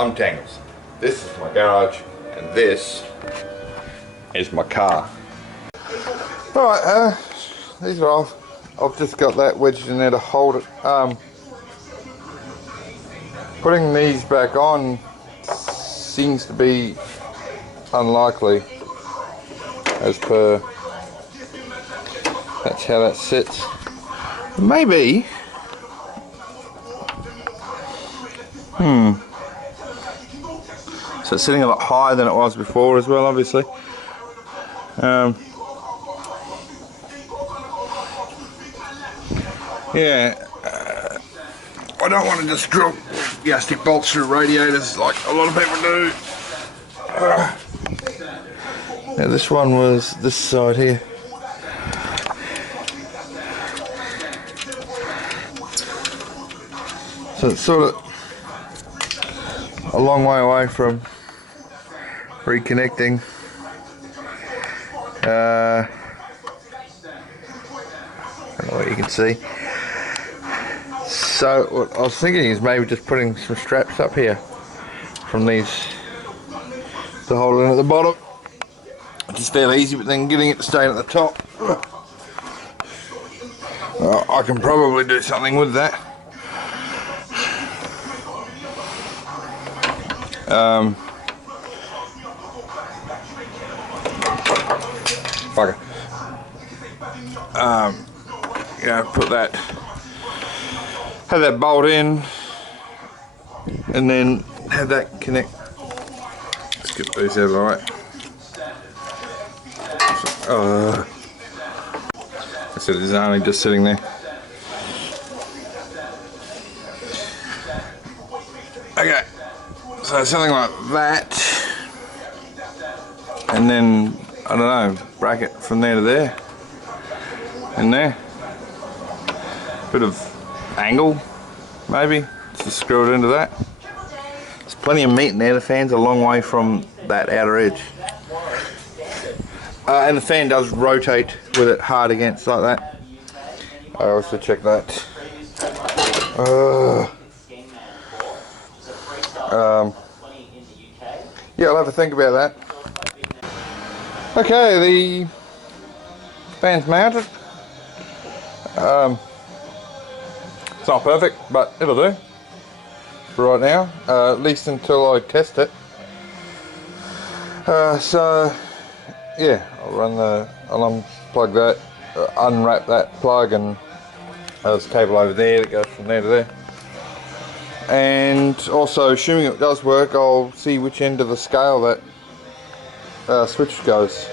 untangles. This is my garage, and this is my car. Alright, these are off. I've just got that wedged in there to hold it. Putting these back on seems to be unlikely, as per that's how that sits. Maybe so it's sitting a lot higher than it was before as well, obviously. Yeah, I don't want to just drill stick bolts through radiators like a lot of people do. Now this one was this side here. So it's sort of a long way away from reconnecting. I don't know what you can see. So what I was thinking is maybe just putting some straps up here from these to hold it in at the bottom, which is fairly easy, but then getting it to stay at the top. I can probably do something with that. Fuck it. Yeah, put that, have that bolt in, and then have that connect. Let's get these out of the way. I said it's only just sitting there. Okay, so something like that, and then I don't know, bracket from there to there, and there. Bit of angle, maybe, just screw it into that. There's plenty of meat in there. The fan's a long way from that outer edge. And the fan does rotate with it hard against like that. I also check that. Yeah, I'll have to think about that. Okay, the fan's mounted. It's not perfect, but it'll do for right now, at least until I test it. So yeah, I'll unplug that, unwrap that plug, and there's a cable over there that goes from there to there. And also, assuming it does work, I'll see which end of the scale that switch goes.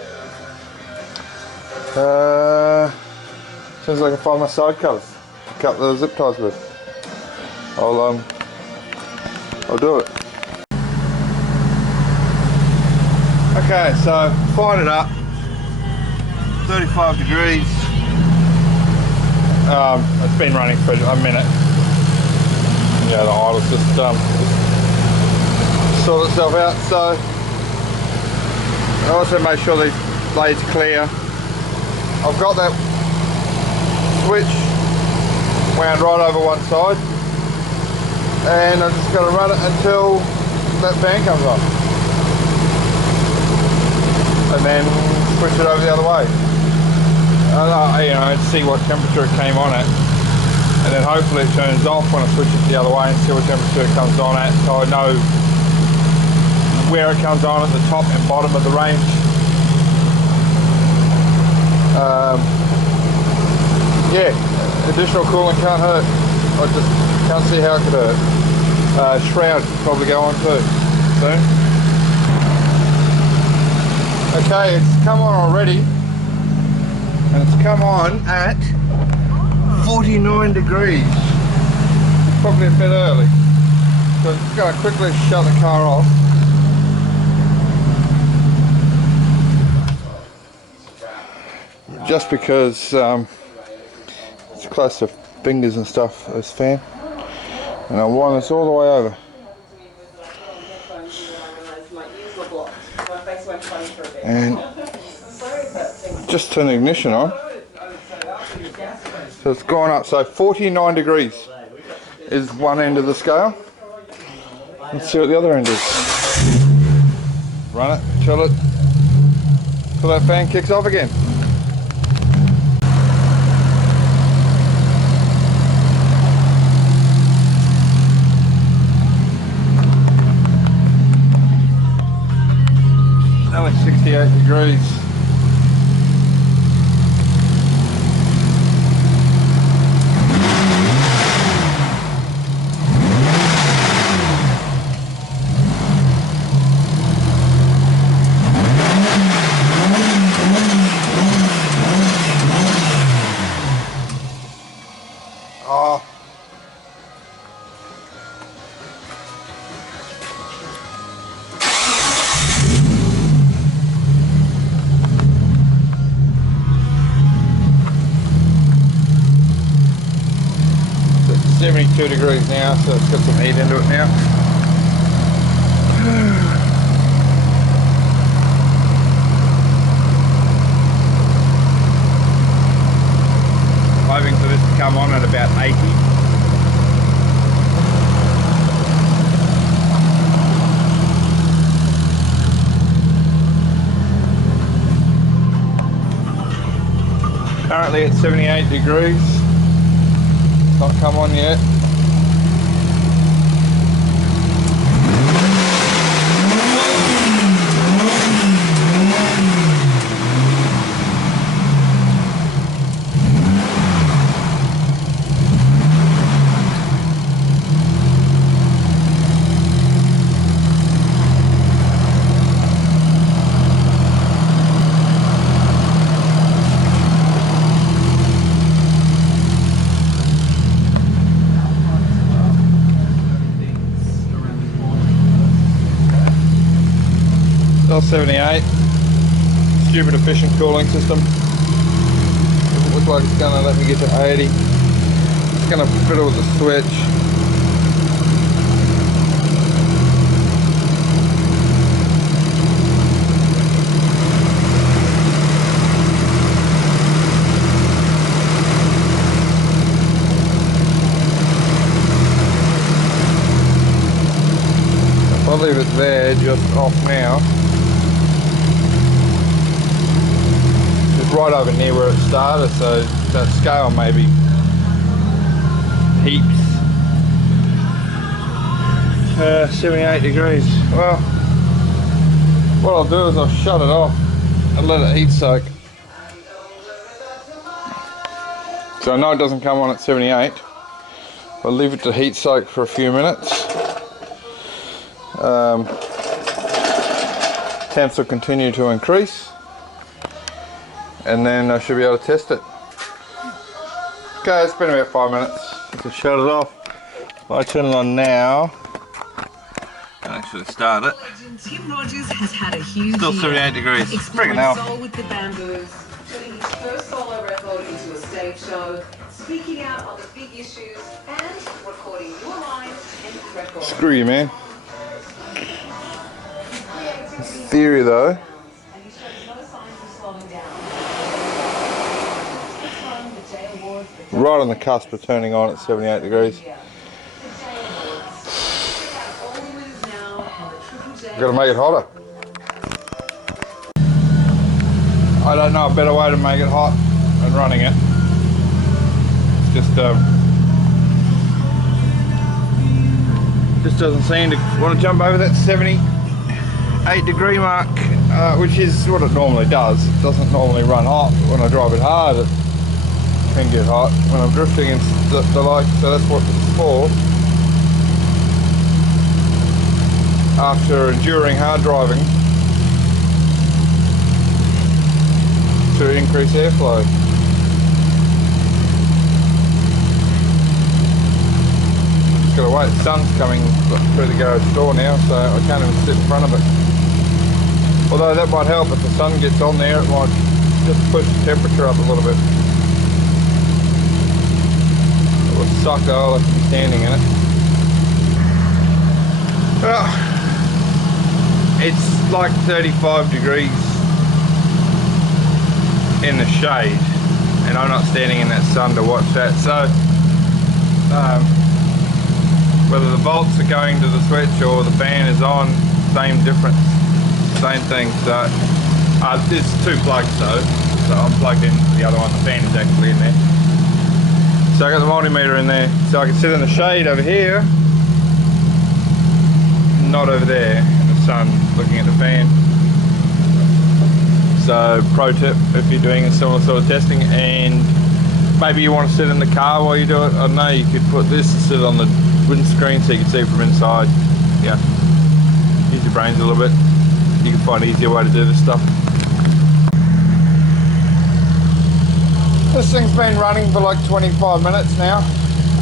As soon as I can find my side cutters to cut the zip ties with, I'll do it. Okay, so fired it up, 35 degrees. It's been running for a minute. Yeah, the idle's just sort itself out. So I also make sure these blades are clear. I've got that switch wound right over one side, and I'm just going to run it until that fan comes on, and then switch it over the other way. You know, see what temperature it came on at, and then hopefully it turns off when I switch it the other way and see what temperature it comes on at, so I know where it comes on at the top and bottom of the range. Yeah, additional coolant can't hurt. I just can't see how it could hurt. Shroud probably go on too soon. Okay, it's come on already, and it's come on at 49 degrees. It's probably a bit early, so I'm just going to quickly shut the car off. Just because it's close to fingers and stuff, this fan, and I wind this all the way over. And just turn the ignition on, so it's gone up. So 49 degrees is one end of the scale, Let's see what the other end is. Run it, chill it, till that fan kicks off again. Only 68 degrees. Oh. It's 72 degrees now, so it's got some heat into it now. Hoping for this to come on at about 80. Currently at 78 degrees. Not come on yet. Still 78. Stupid efficient cooling system. Doesn't look like it's gonna let me get to 80. It's gonna fiddle with the switch. If I leave it there, just off now. Right over near where it started, so that scale maybe heaps. 78 degrees. Well, what I'll do is I'll shut it off and let it heat soak. So I know it doesn't come on at 78. I'll leave it to heat soak for a few minutes. Temps will continue to increase, and then I should be able to test it. Okay, it's been about 5 minutes since I shut it off. If I turn it on now, I'll actually start it. Tim Rogers has had a huge Still 78 degrees. Bring it now. Soul with the Bamboos, putting his first solo record into a stage show, speaking out on the big issues, and recording your lines and records. Screw you, man. In theory though, And he shows no signs of slowing down. This one, the J Awards, the right on the cusp of turning on at 78 degrees. J Awards. Check out all the winners now on the Triple J. Got to make it hotter. I don't know a better way to make it hot than running it. Just doesn't seem to want to jump over that 78 degree mark, which is what it normally does. It doesn't normally run hot. When I drive it hard, it can get hot. When I'm drifting and the like, so that's what it's for. After enduring hard driving, to increase airflow. Just gotta wait, the sun's coming through the garage door now, so I can't even sit in front of it. Although that might help, if the sun gets on there, it might just push the temperature up a little bit. It would suck though, I'll have to be standing in it. Well, it's like 35 degrees in the shade, and I'm not standing in that sun to watch that, so whether the bolts are going to the switch or the fan is on, same difference, same thing. So there's two plugs though, so I'm plugged in the other one. The fan is actually in there. So I got the multimeter in there, so I can sit in the shade over here, not over there in the sun looking at the fan. So pro tip if you're doing a similar sort of testing and maybe you want to sit in the car while you do it, I don't know, you could put this and sit on the windscreen so you can see it from inside. Yeah, use your brains a little bit. You can find an easier way to do this stuff. This thing's been running for like 25 minutes now.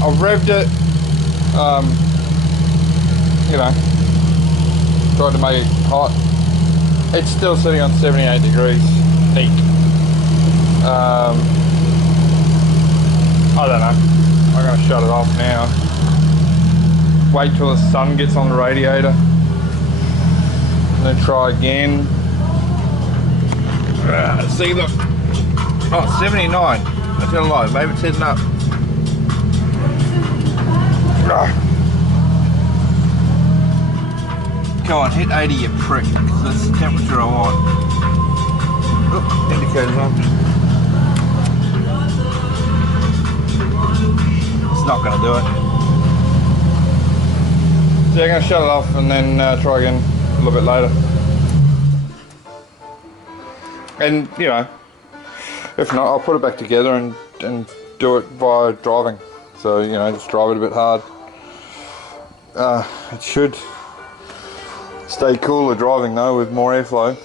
I've revved it, you know, tried to make it hot. It's still sitting on 78 degrees, neat. I don't know, I'm going to shut it off now. Wait till the sun gets on the radiator, and then try again. See, look. Oh, 79. That's gonna lie. Maybe it's heading up. Come on, hit 80, you prick. That's the temperature I want. Oh, indicator's on. It's not gonna do it. So I'm gonna shut it off and then try again a little bit later. And you know, if not, I'll put it back together and do it via driving. So, you know, just drive it a bit hard. It should stay cooler driving though with more airflow.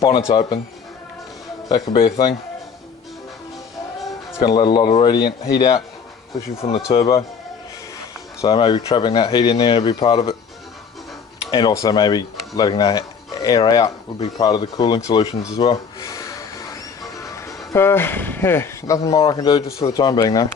Bonnet's open. That could be a thing. It's going to let a lot of radiant heat out, especially from the turbo. So maybe trapping that heat in there would be part of it. And also maybe letting that air out would be part of the cooling solutions as well. Yeah, nothing more I can do just for the time being though.